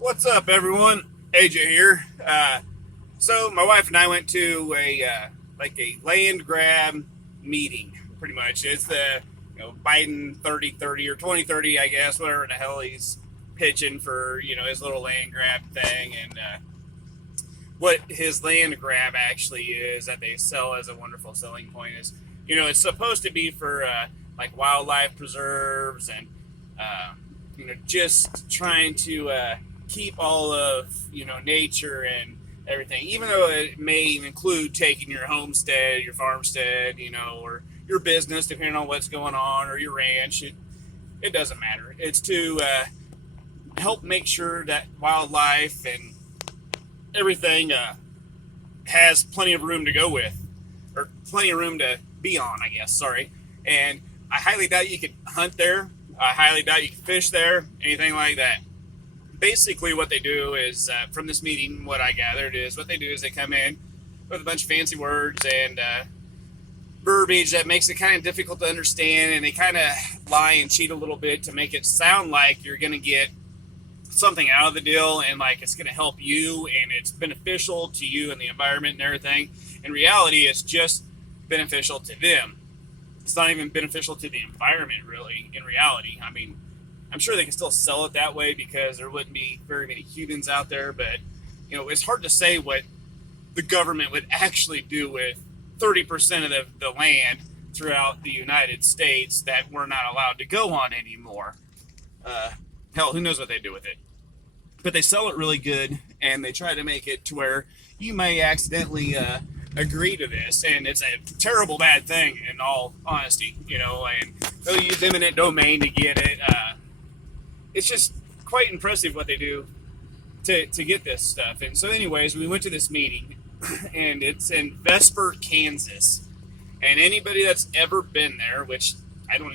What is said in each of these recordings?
What's up, everyone? AJ here. So my wife and I went to a land grab meeting. Pretty much, it's the Biden 30-30 or 2030, I guess, whatever the hell he's pitching for his little land grab thing, and what his land grab actually is that they sell as a wonderful selling point is it's supposed to be for like wildlife preserves and uh, just trying to keep all of nature and everything, even though it may include taking your homestead, your farmstead, or your business, depending on what's going on, or your ranch. It doesn't matter. It's to help make sure that wildlife and everything has plenty of room to go with, or plenty of room to be on, I guess. Sorry. And I highly doubt you could hunt there. I highly doubt you could fish there, anything like that. Basically, what they do is, from this meeting, what I gathered is what they do is they come in with a bunch of fancy words and verbiage that makes it kind of difficult to understand, and they kind of lie and cheat a little bit to make it sound like you're going to get something out of the deal and like it's going to help you and it's beneficial to you and the environment and everything. In reality, it's just beneficial to them. It's not even beneficial to the environment, really, in reality. I mean, I'm sure they can still sell it that way because there wouldn't be very many humans out there, but it's hard to say what the government would actually do with 30% of the land throughout the United States that we're not allowed to go on anymore. Hell, who knows what they do with it? But they sell it really good, and they try to make it to where you may accidentally agree to this, and it's a terrible bad thing in all honesty, and they'll use eminent domain to get it. It's just quite impressive what they do to get this stuff. And so anyways, we went to this meeting, and it's in Vesper, Kansas. And anybody that's ever been there, which I don't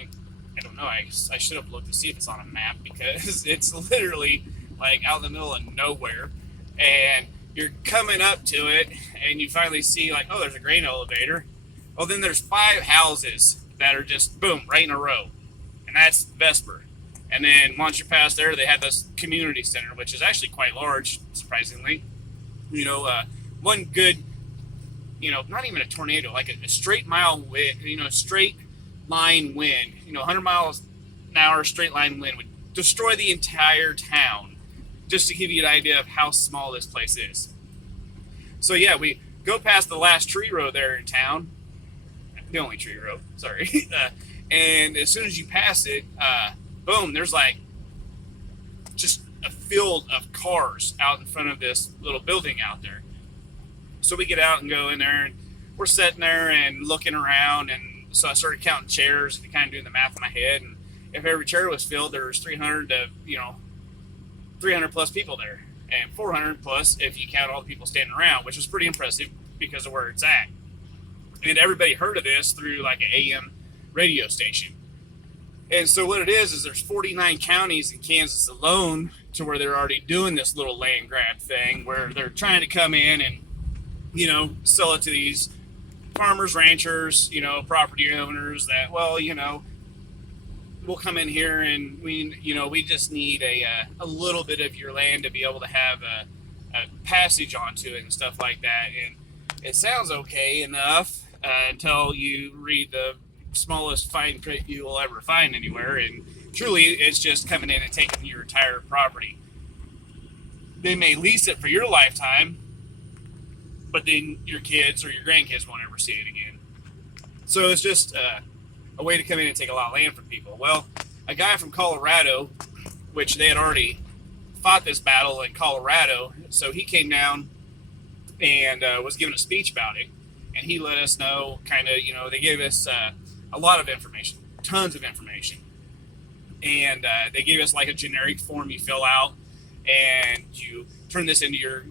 know, I should have looked to see if it's on a map because it's literally like out in the middle of nowhere. And you're coming up to it, and you finally see like, oh, there's a grain elevator. Well, then there's 5 houses that are just boom right in a row, and that's Vesper. And then once you're past there, they have this community center, which is actually quite large, surprisingly. One good, not even a tornado, like a straight mile wind, straight line wind, 100 miles an hour straight line wind would destroy the entire town, just to give you an idea of how small this place is. So yeah, we go past the last tree row there in town, the only tree row, sorry. And as soon as you pass it, boom, there's like just a field of cars out in front of this little building out there. So we get out and go in there, and we're sitting there and looking around. And so I started counting chairs and kind of doing the math in my head. And if every chair was filled, there was 300 to 300 plus people there, and 400 plus if you count all the people standing around, which was pretty impressive because of where it's at. And everybody heard of this through like an AM radio station. And so what it is there's 49 counties in Kansas alone to where they're already doing this little land grab thing where they're trying to come in and, sell it to these farmers, ranchers, property owners that, well, we'll come in here and we just need a little bit of your land to be able to have a passage onto it and stuff like that. And it sounds okay enough until you read the smallest fine print you will ever find anywhere, and truly it's just coming in and taking your entire property. They may lease it for your lifetime, but then your kids or your grandkids won't ever see it again. So it's just a way to come in and take a lot of land from people. Well, a guy from Colorado, which they had already fought this battle in Colorado, so he came down and was giving a speech about it, and he let us know kind of, they gave us a lot of information, tons of information. And they gave us like a generic form you fill out, and you turn this into your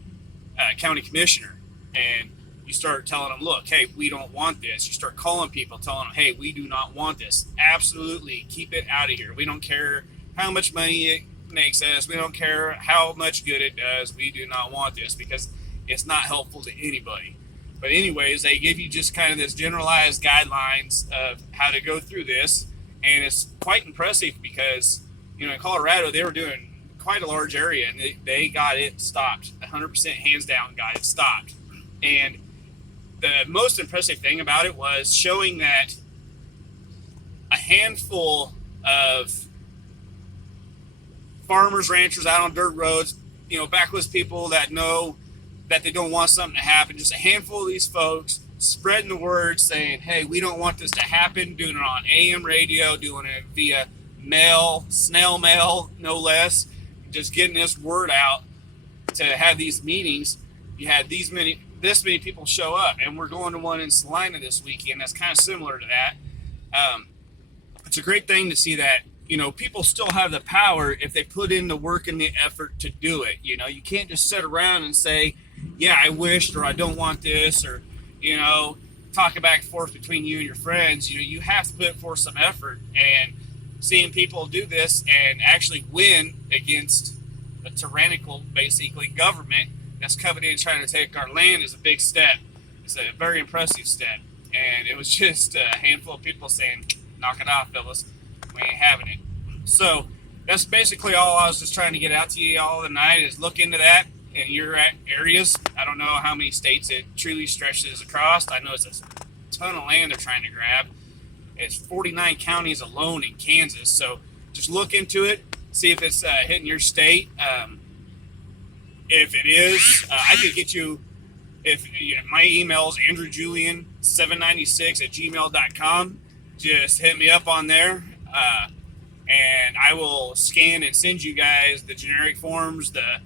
county commissioner, and you start telling them, look, hey, we don't want this. You start calling people, telling them, hey, we do not want this. Absolutely, keep it out of here. We don't care how much money it makes us. We don't care how much good it does. We do not want this because it's not helpful to anybody. But anyways, they give you just kind of this generalized guidelines of how to go through this. And it's quite impressive because, in Colorado, they were doing quite a large area, and they got it stopped. 100% hands down got it stopped. And the most impressive thing about it was showing that a handful of farmers, ranchers out on dirt roads, backwoods people that know that they don't want something to happen, just a handful of these folks spreading the word saying, hey, we don't want this to happen, doing it on AM radio, doing it via mail, snail mail, no less, just getting this word out to have these meetings. You had this many people show up, and we're going to one in Salina this weekend that's kind of similar to that. It's a great thing to see that, people still have the power if they put in the work and the effort to do it. You can't just sit around and say, yeah, I wished, or I don't want this, or, talking back and forth between you and your friends. You have to put forth some effort, and seeing people do this and actually win against a tyrannical, basically, government that's coming in and trying to take our land is a big step. It's a very impressive step. And it was just a handful of people saying, knock it off, fellas. We ain't having it. So that's basically all I was just trying to get out to you all tonight, is look into that in your areas. I don't know how many states it truly stretches across. I know it's a ton of land they're trying to grab. It's 49 counties alone in Kansas. So just look into it, see if it's hitting your state. If it is, I could get you, my email is andrewjulian796@gmail.com. Just hit me up on there, and I will scan and send you guys the generic forms, the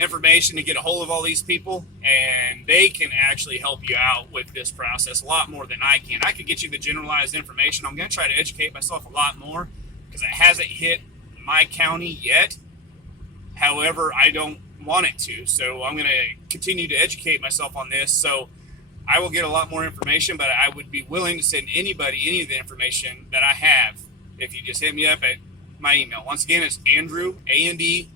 information to get a hold of all these people, and they can actually help you out with this process a lot more than I can. I could get you the generalized information. I'm going to try to educate myself a lot more because it hasn't hit my county yet. However, I don't want it to, so I'm going to continue to educate myself on this. So I will get a lot more information, but I would be willing to send anybody any of the information that I have if you just hit me up at my email. Once again, it's Andrew, AndrewJulian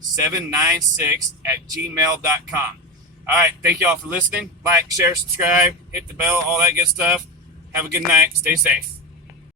796@gmail.com. All right, thank you all for listening. Like, share, subscribe, hit the bell, all that good stuff. Have a good night. Stay safe.